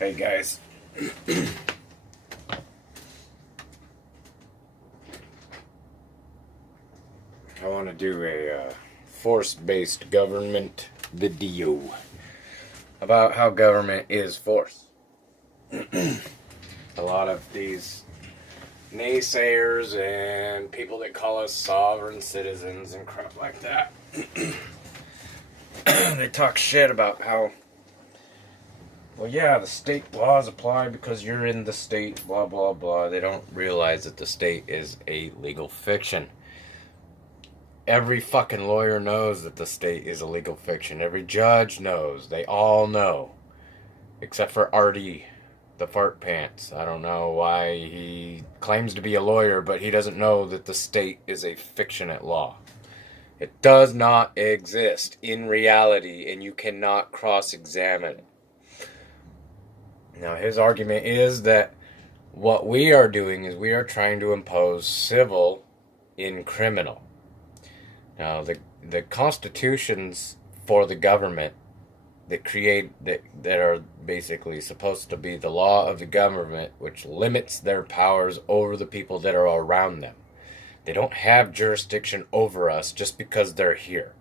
Hey guys, I want to do a force-based government video about how government is force. A lot of these naysayers and people that call us sovereign citizens and crap like that, they talk shit about how, well, yeah, the state laws apply because you're in the state, blah, blah, blah. They don't realize that the state is a legal fiction. Every fucking lawyer knows that the state is a legal fiction. Every judge knows. They all know. Except for Artie, the fart pants. I don't know why he claims to be a lawyer, but he doesn't know that the state is a fiction at law. It does not exist in reality, and you cannot cross-examine it. Now, his argument is that what we are doing is we are trying to impose civil in criminal. Now, the constitutions for the government that are basically supposed to be the law of the government, which limits their powers over the people that are around them. They don't have jurisdiction over us just because they're here.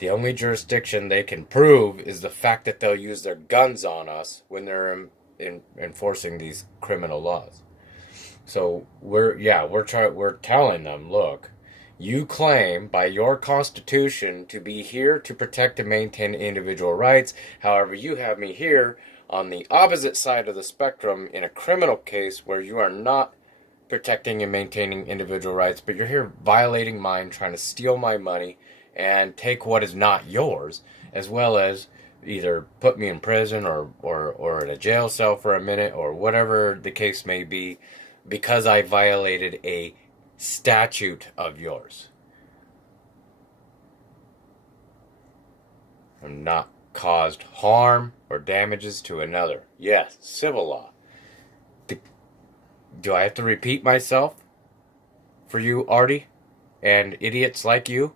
The only jurisdiction they can prove is the fact that they'll use their guns on us when they're enforcing these criminal laws. So we're telling them, look, you claim by your constitution to be here to protect and maintain individual rights. However, you have me here on the opposite side of the spectrum in a criminal case where you are not protecting and maintaining individual rights, but you're here violating mine, trying to steal my money and take what is not yours, as well as either put me in prison or in a jail cell for a minute or whatever the case may be, because I violated a statute of yours. And not caused harm or damages to another. Yes, civil law. Do I have to repeat myself for you, Artie, and idiots like you?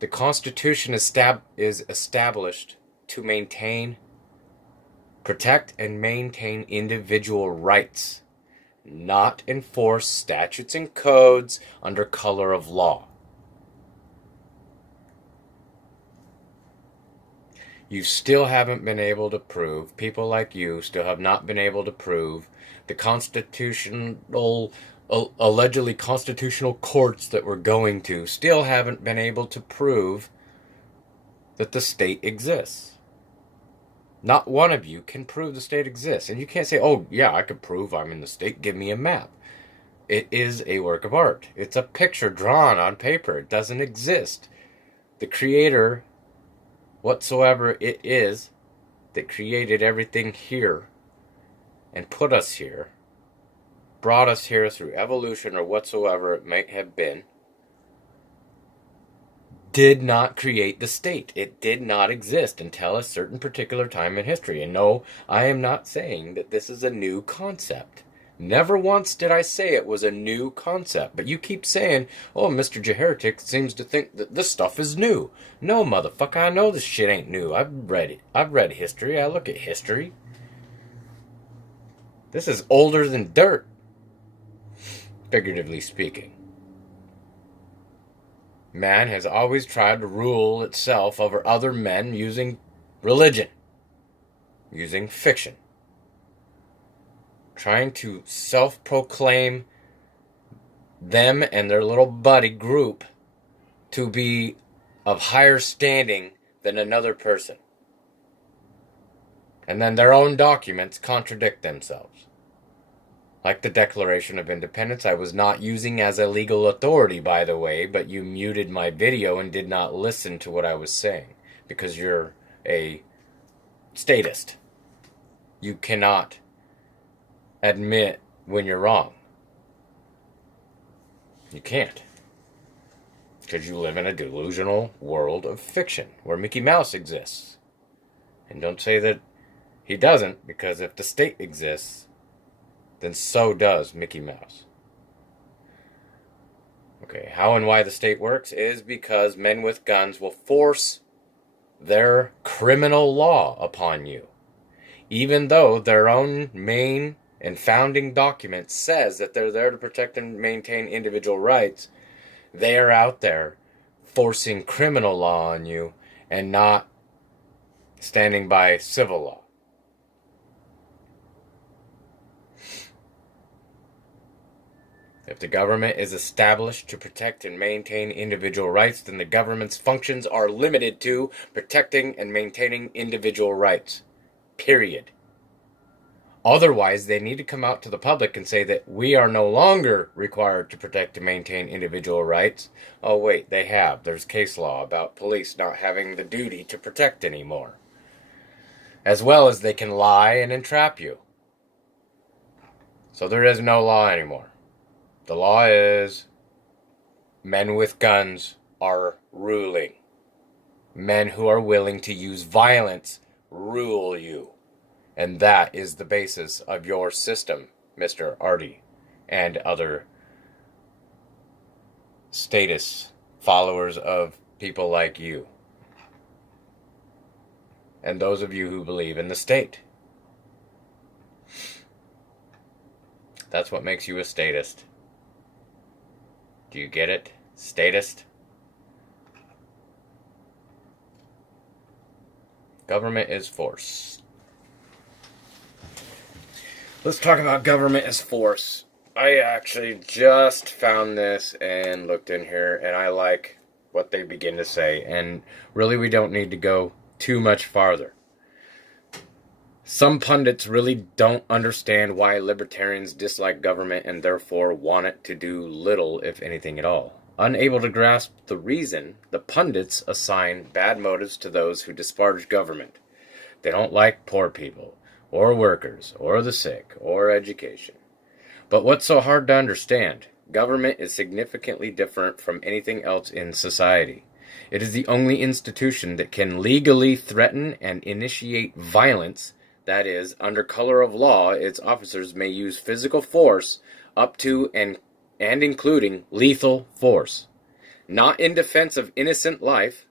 The Constitution is established to protect and maintain individual rights, not enforce statutes and codes under color of law. You still haven't been able to prove, people like you still have not been able to prove, the allegedly constitutional courts that we're going to still haven't been able to prove that the state exists. Not one of you can prove the state exists. And you can't say, oh, yeah, I can prove I'm in the state. Give me a map. It is a work of art. It's a picture drawn on paper. It doesn't exist. The creator, whatsoever it is, that created everything here and put us here, brought us here through evolution or whatsoever it might have been, did not create the state. It did not exist until a certain particular time in history. And no, I am not saying that this is a new concept. Never once did I say it was a new concept. But you keep saying, oh, Mr. Jaheretic seems to think that this stuff is new. No, motherfucker, I know this shit ain't new. I've read it. I've read history. I look at history. This is older than dirt, figuratively speaking. Man has always tried to rule itself over other men using religion, using fiction, trying to self-proclaim them and their little buddy group to be of higher standing than another person. And then their own documents contradict themselves. Like the Declaration of Independence, I was not using as a legal authority, by the way, but you muted my video and did not listen to what I was saying because you're a statist. You cannot admit when you're wrong. You can't. Because you live in a delusional world of fiction where Mickey Mouse exists. And don't say that he doesn't, because if the state exists, then so does Mickey Mouse. Okay, how and why the state works is because men with guns will force their criminal law upon you. Even though their own main and founding document says that they're there to protect and maintain individual rights, they are out there forcing criminal law on you and not standing by civil law. If the government is established to protect and maintain individual rights, then the government's functions are limited to protecting and maintaining individual rights. Period. Otherwise, they need to come out to the public and say that we are no longer required to protect and maintain individual rights. Oh, wait, they have. There's case law about police not having the duty to protect anymore. As well as they can lie and entrap you. So there is no law anymore. The law is men with guns are ruling. Men who are willing to use violence rule you. And that is the basis of your system, Mr. Artie, and other status followers of people like you. And those of you who believe in the state. That's what makes you a statist. Do you get it? Statist? Government is force. Let's talk about government as force. I actually just found this and looked in here, and I like what they begin to say. And really, we don't need to go too much farther. Some pundits really don't understand why libertarians dislike government and therefore want it to do little, if anything at all. Unable to grasp the reason, the pundits assign bad motives to those who disparage government. They don't like poor people, or workers, or the sick, or education. But what's so hard to understand? Government is significantly different from anything else in society. It is the only institution that can legally threaten and initiate violence. That is, under color of law, its officers may use physical force up to and including lethal force. Not in defense of innocent life,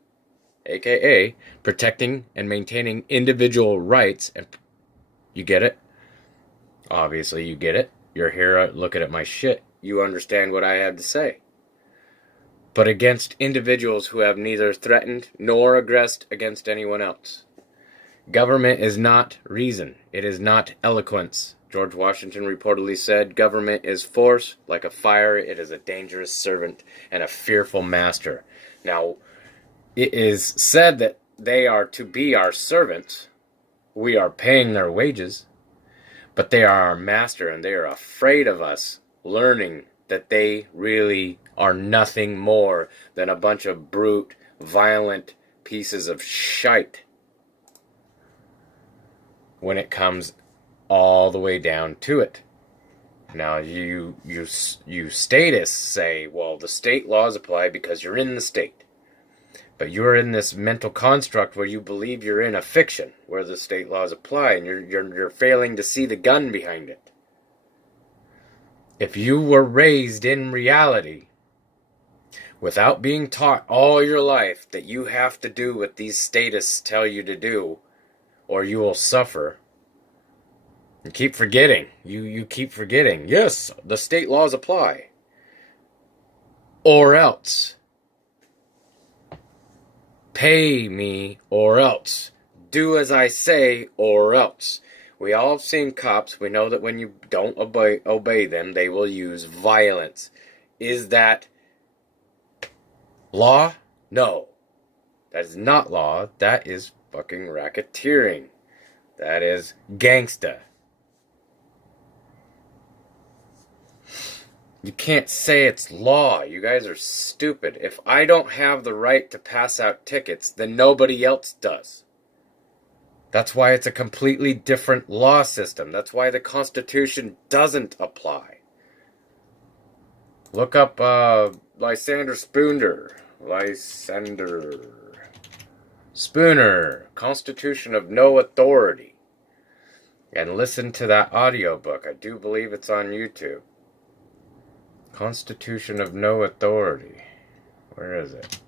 aka protecting and maintaining individual rights. And you get it? Obviously you get it. You're here looking at my shit. You understand what I have to say. But against individuals who have neither threatened nor aggressed against anyone else. Government is not reason. It is not eloquence. George Washington reportedly said, government is force. Like a fire, it is a dangerous servant and a fearful master. Now, it is said that they are to be our servants. We are paying their wages. But they are our master, and they are afraid of us learning that they really are nothing more than a bunch of brute, violent pieces of shite. When it comes all the way down to it. Now, you statists say, well, the state laws apply because you're in the state. But you're in this mental construct where you believe you're in a fiction where the state laws apply, and you're failing to see the gun behind it. If you were raised in reality without being taught all your life that you have to do what these statists tell you to do, or you will suffer. You keep forgetting. You keep forgetting. Yes, the state laws apply. Or else. Pay me or else. Do as I say or else. We all have seen cops. We know that when you don't obey them, they will use violence. Is that law? No. That is not law. That is fucking racketeering. That is gangsta. You can't say it's law. You guys are stupid. If I don't have the right to pass out tickets, then nobody else does. That's why it's a completely different law system. That's why the Constitution doesn't apply. Look up Lysander Spooner, Constitution of No Authority. And listen to that audiobook. I do believe it's on YouTube. Constitution of No Authority. Where is it?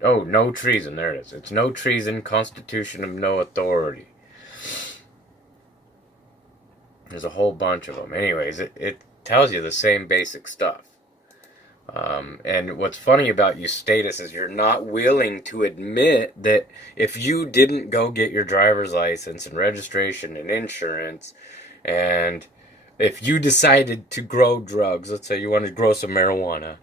No treason. There it is. It's No Treason, Constitution of No Authority. There's a whole bunch of them. Anyways, it tells you the same basic stuff. And what's funny about you status is you're not willing to admit that if you didn't go get your driver's license and registration and insurance, and if you decided to grow drugs, let's say you wanted to grow some marijuana,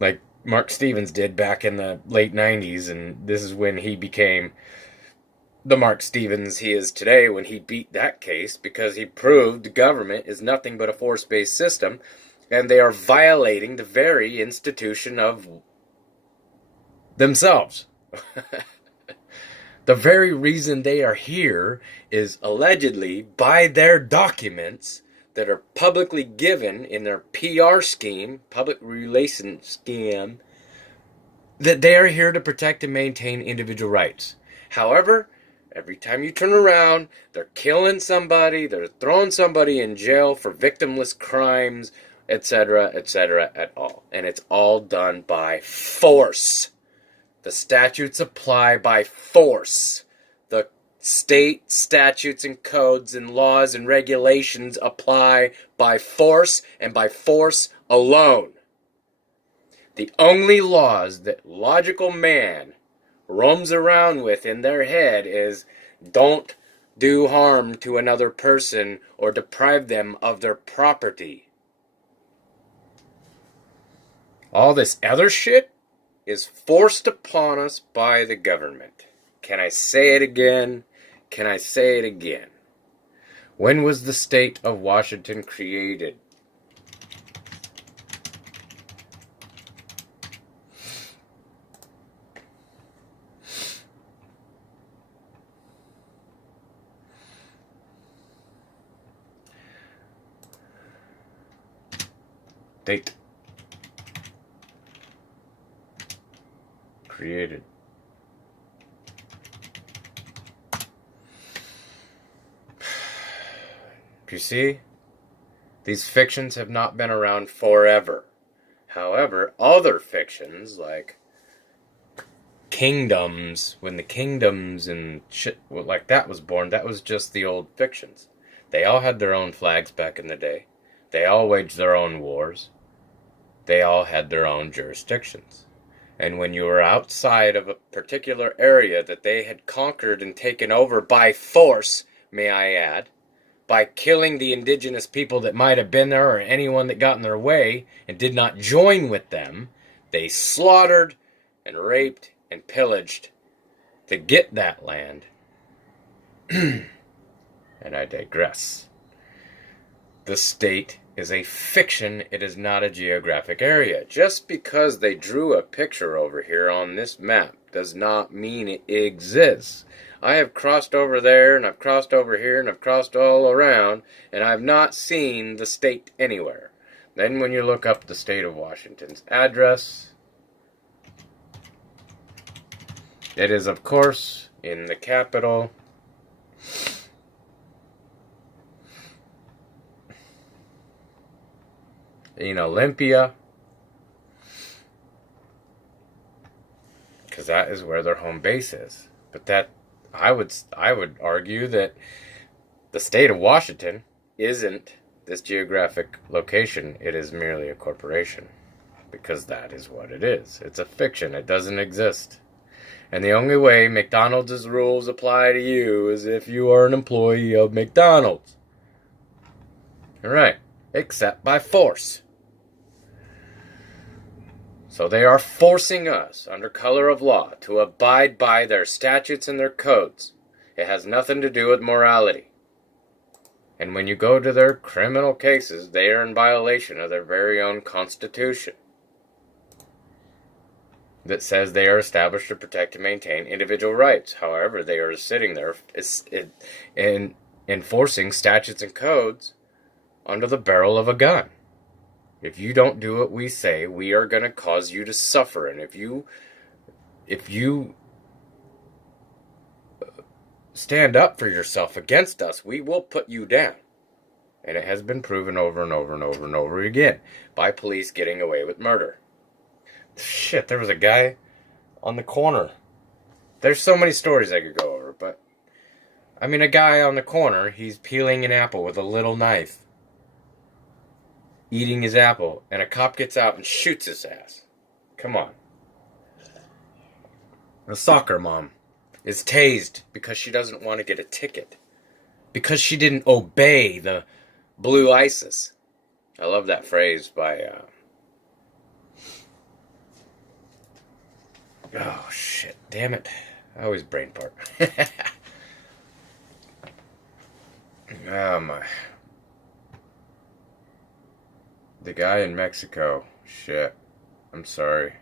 like Mark Stevens did back in the late 90s, and this is when he became the Mark Stevens he is today, when he beat that case because he proved the government is nothing but a force-based system, and they are violating the very institution of themselves. The very reason they are here is allegedly by their documents that are publicly given in their PR scheme, public relations scheme, that they are here to protect and maintain individual rights. However, every time you turn around, they're killing somebody, they're throwing somebody in jail for victimless crimes, etc., etc., at all. And it's all done by force. The statutes apply by force. The state statutes and codes and laws and regulations apply by force and by force alone. The only laws that logical man roams around with in their head is don't do harm to another person or deprive them of their property. All this other shit is forced upon us by the government. Can I say it again? Can I say it again? When was the state of Washington created? Date. Created. You see, these fictions have not been around forever. However, other fictions like kingdoms, when the kingdoms and shit like that was born, that was just the old fictions. They all had their own flags back in the day. They all waged their own wars. They all had their own jurisdictions. And when you were outside of a particular area that they had conquered and taken over by force, may I add, by killing the indigenous people that might have been there or anyone that got in their way and did not join with them, they slaughtered and raped and pillaged to get that land. And I digress. The state is a fiction. It is not a geographic area. Just because they drew a picture over here on this map does not mean it exists. I have crossed over there, and I've crossed over here, and I've crossed all around, and I've not seen the state anywhere. Then when you look up the state of Washington's address, it is, of course, in the capital. In Olympia, because that is where their home base is. But that I would argue that the state of Washington isn't this geographic location. It is merely a corporation, because that is what it is. It's a fiction. It doesn't exist. And the only way McDonald's rules apply to you is if you are an employee of McDonald's. All right, except by force. So they are forcing us, under color of law, to abide by their statutes and their codes. It has nothing to do with morality. And when you go to their criminal cases, they are in violation of their very own constitution that says they are established to protect and maintain individual rights. However, they are sitting there enforcing statutes and codes under the barrel of a gun. If you don't do what we say, we are going to cause you to suffer. And if you stand up for yourself against us, we will put you down. And it has been proven over and over and over and over again by police getting away with murder. Shit, there was a guy on the corner. There's so many stories I could go over, but I mean, a guy on the corner, he's peeling an apple with a little knife, eating his apple, and a cop gets out and shoots his ass. Come on. A soccer mom is tased because she doesn't want to get a ticket. Because she didn't obey the blue ISIS. I love that phrase by... Oh, shit. Damn it. I always brain fart. Oh, my. The guy in Mexico. Shit. I'm sorry.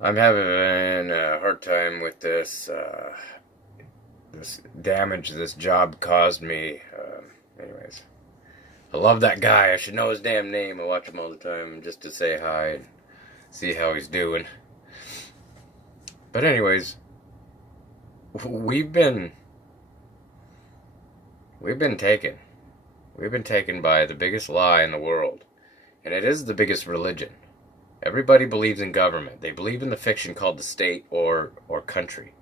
I'm having a hard time with this this damage this job caused me. Anyways, I love that guy. I should know his damn name. I watch him all the time just to say hi and see how he's doing. But anyways, we've been taken. We've been taken by the biggest lie in the world, and it is the biggest religion. Everybody believes in government. They believe in the fiction called the state or country.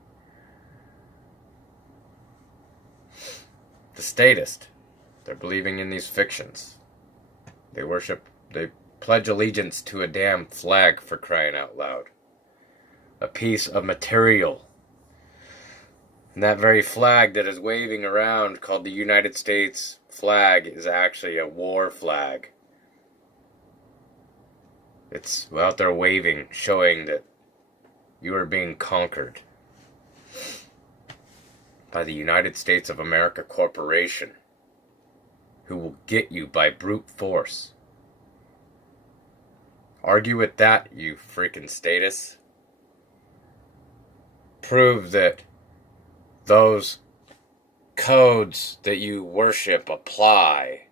The statist. They're believing in these fictions. They pledge allegiance to a damn flag, for crying out loud. A piece of material. And that very flag that is waving around, called the United States flag, is actually a war flag. It's out there waving, showing that you are being conquered by the United States of America Corporation, who will get you by brute force. Argue with that, you freaking statists. Prove that those codes that you worship apply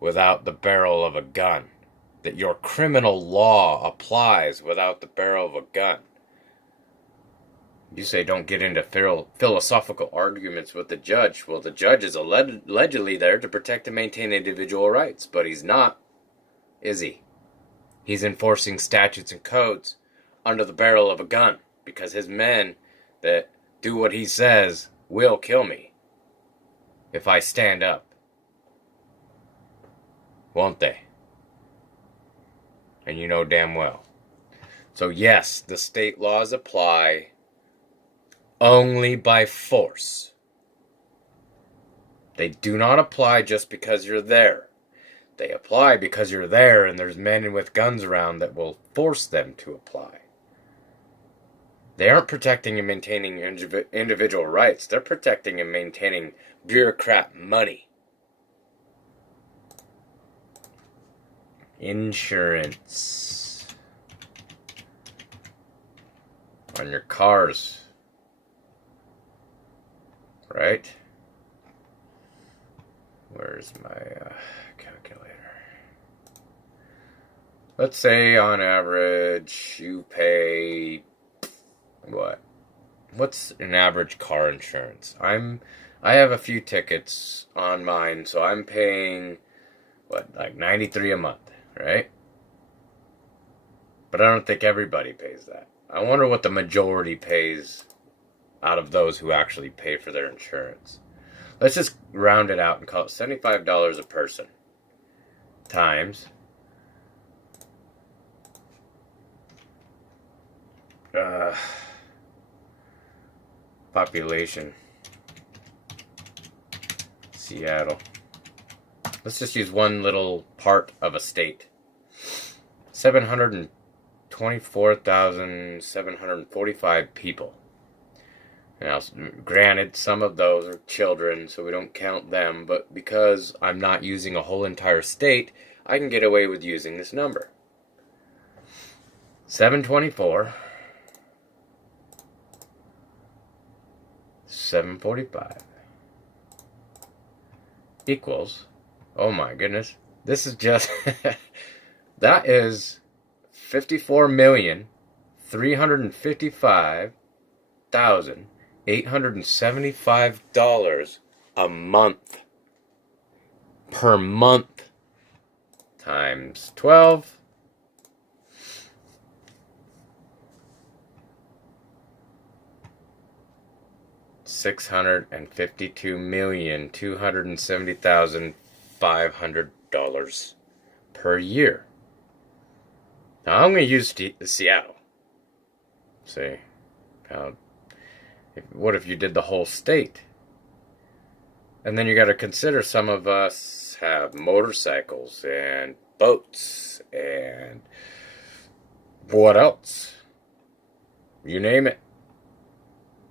without the barrel of a gun. That your criminal law applies without the barrel of a gun. You say don't get into philosophical arguments with the judge. Well, the judge is allegedly there to protect and maintain individual rights, but he's not, is he? He's enforcing statutes and codes under the barrel of a gun because his men that do what he says will kill me if I stand up. Won't they? And you know damn well. So yes, the state laws apply only by force. They do not apply just because you're there. They apply because you're there and there's men with guns around that will force them to apply. They aren't protecting and maintaining individual rights. They're protecting and maintaining bureaucrat money. Insurance on your cars, right? Where's my calculator? Let's say on average you pay what? What's an average car insurance? I have a few tickets on mine, so I'm paying what, like $93 a month. Right? But I don't think everybody pays that. I wonder what the majority pays out of those who actually pay for their insurance. Let's just round it out and call it $75 a person times population. Seattle. Let's just use one little part of a state. 724,745 people. Now, granted, some of those are children, so we don't count them, but because I'm not using a whole entire state, I can get away with using this number. 724, 745 equals, oh my goodness, this is just, that is $54,355,875 a month. Per month. Times 12. $652,270,500 per year. Now I'm going to use Seattle. See, now, what if you did the whole state? And then you got to consider some of us have motorcycles and boats and what else? You name it.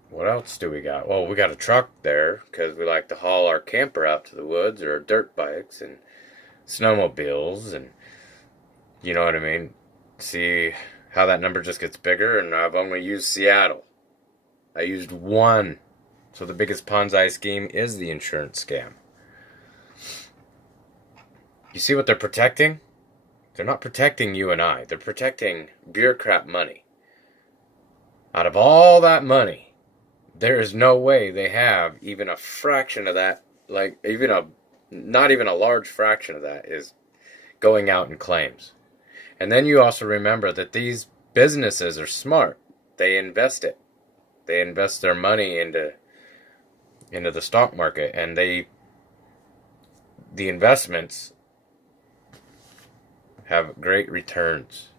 What else do we got? Well, we got a truck there because we like to haul our camper out to the woods, or dirt bikes and snowmobiles, and you know what I mean? See how that number just gets bigger, and I've only used Seattle. I used one. So the biggest Ponzi scheme is the insurance scam. You see what they're protecting? They're not protecting you and I. They're protecting bureaucrat money. Out of all that money, there is no way they have even a fraction of that, like not even a large fraction of that is going out in claims. And then you also remember that these businesses are smart. They invest it. They invest their money into the stock market, and the investments have great returns.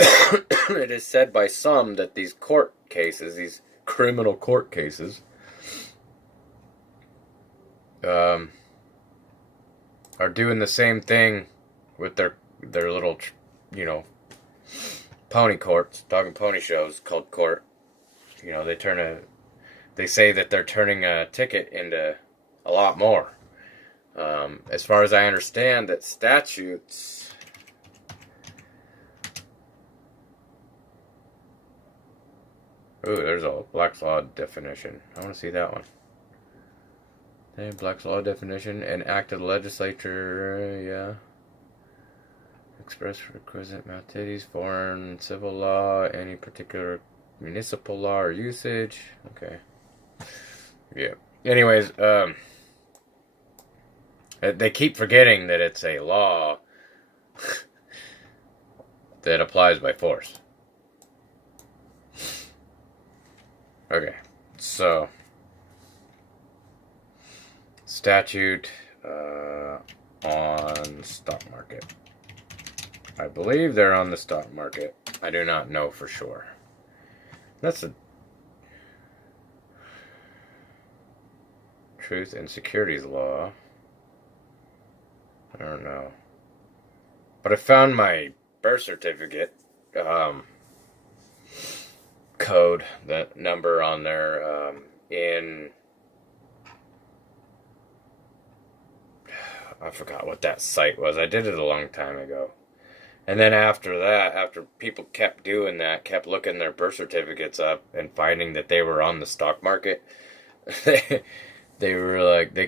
It is said by some that these court cases, these criminal court cases, are doing the same thing with their little, pony courts, dog and pony shows called court. They say that they're turning a ticket into a lot more. As far as I understand, that statutes. Ooh, there's a Black's Law definition. I want to see that one. Okay, Black's Law definition. An act of the legislature, yeah. Express requisite maltitties, foreign civil law, any particular municipal law or usage. Okay. Yeah. Anyways, they keep forgetting that it's a law that applies by force. Okay, so statute on stock market. I believe they're on the stock market. I do not know for sure. That's a Truth and Securities Law. I don't know. But I found my birth certificate code, that number on there, in... I forgot what that site was. I did it a long time ago. And then after that, after people kept doing that, kept looking their birth certificates up and finding that they were on the stock market, they were like, they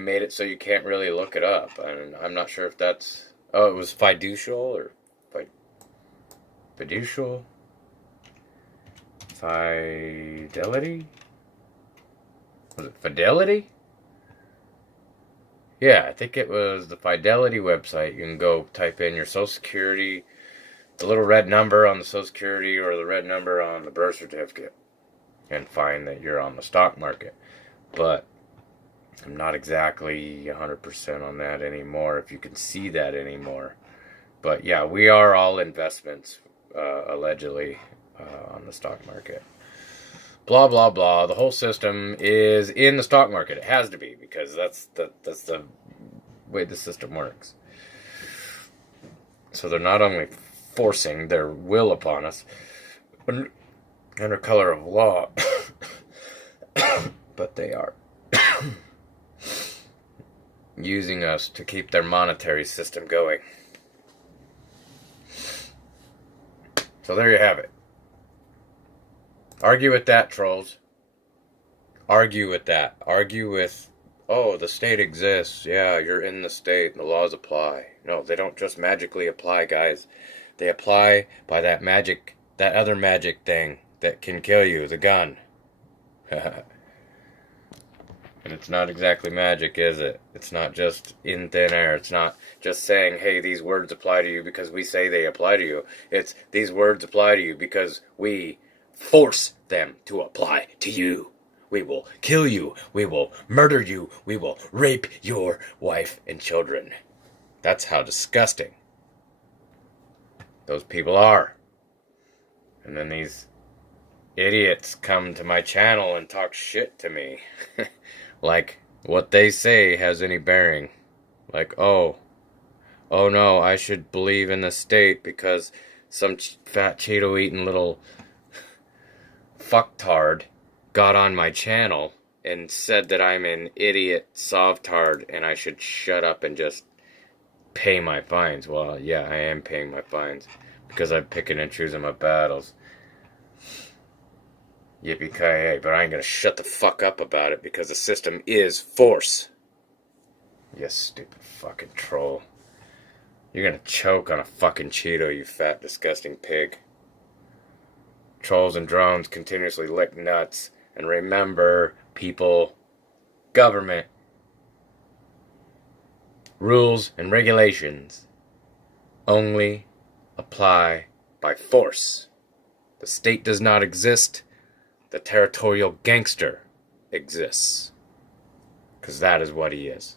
made it so you can't really look it up. And I'm not sure if that's... Oh, it was fiducial or... Fiducial? Fidelity? Was it Fidelity? Yeah, I think it was the Fidelity website. You can go type in your Social Security, the little red number on the Social Security or the red number on the birth certificate, and find that you're on the stock market. But I'm not exactly 100% on that anymore, if you can see that anymore. But yeah, we are all investments, allegedly, on the stock market. Blah, blah, blah. The whole system is in the stock market. It has to be, because that's the way the system works. So they're not only forcing their will upon us under color of law, but they are using us to keep their monetary system going. So there you have it. Argue with that, trolls. Argue with that. Argue with, oh, the state exists. Yeah, you're in the state and the laws apply. No, they don't just magically apply, guys. They apply by that other magic thing that can kill you, the gun. And it's not exactly magic, is it? It's not just in thin air. It's not just saying, hey, these words apply to you because we say they apply to you. It's these words apply to you because we force them to apply to you. We will kill you. We will murder you. We will rape your wife and children. That's how disgusting those people are. And then these idiots come to my channel and talk shit to me. Like what they say has any bearing. Like, oh no, I should believe in the state because some fat Cheeto-eating little fucktard got on my channel and said that I'm an idiot sovtard and I should shut up and just pay my fines. Well, yeah, I am paying my fines because I'm picking and choosing my battles. Yippee-ki-yay, but I ain't gonna shut the fuck up about it because the system is force. You stupid fucking troll. You're gonna choke on a fucking Cheeto, you fat, disgusting pig. Trolls and drones continuously lick nuts. And remember, people, government, rules and regulations only apply by force. The state does not exist. The territorial gangster exists. Because that is what he is.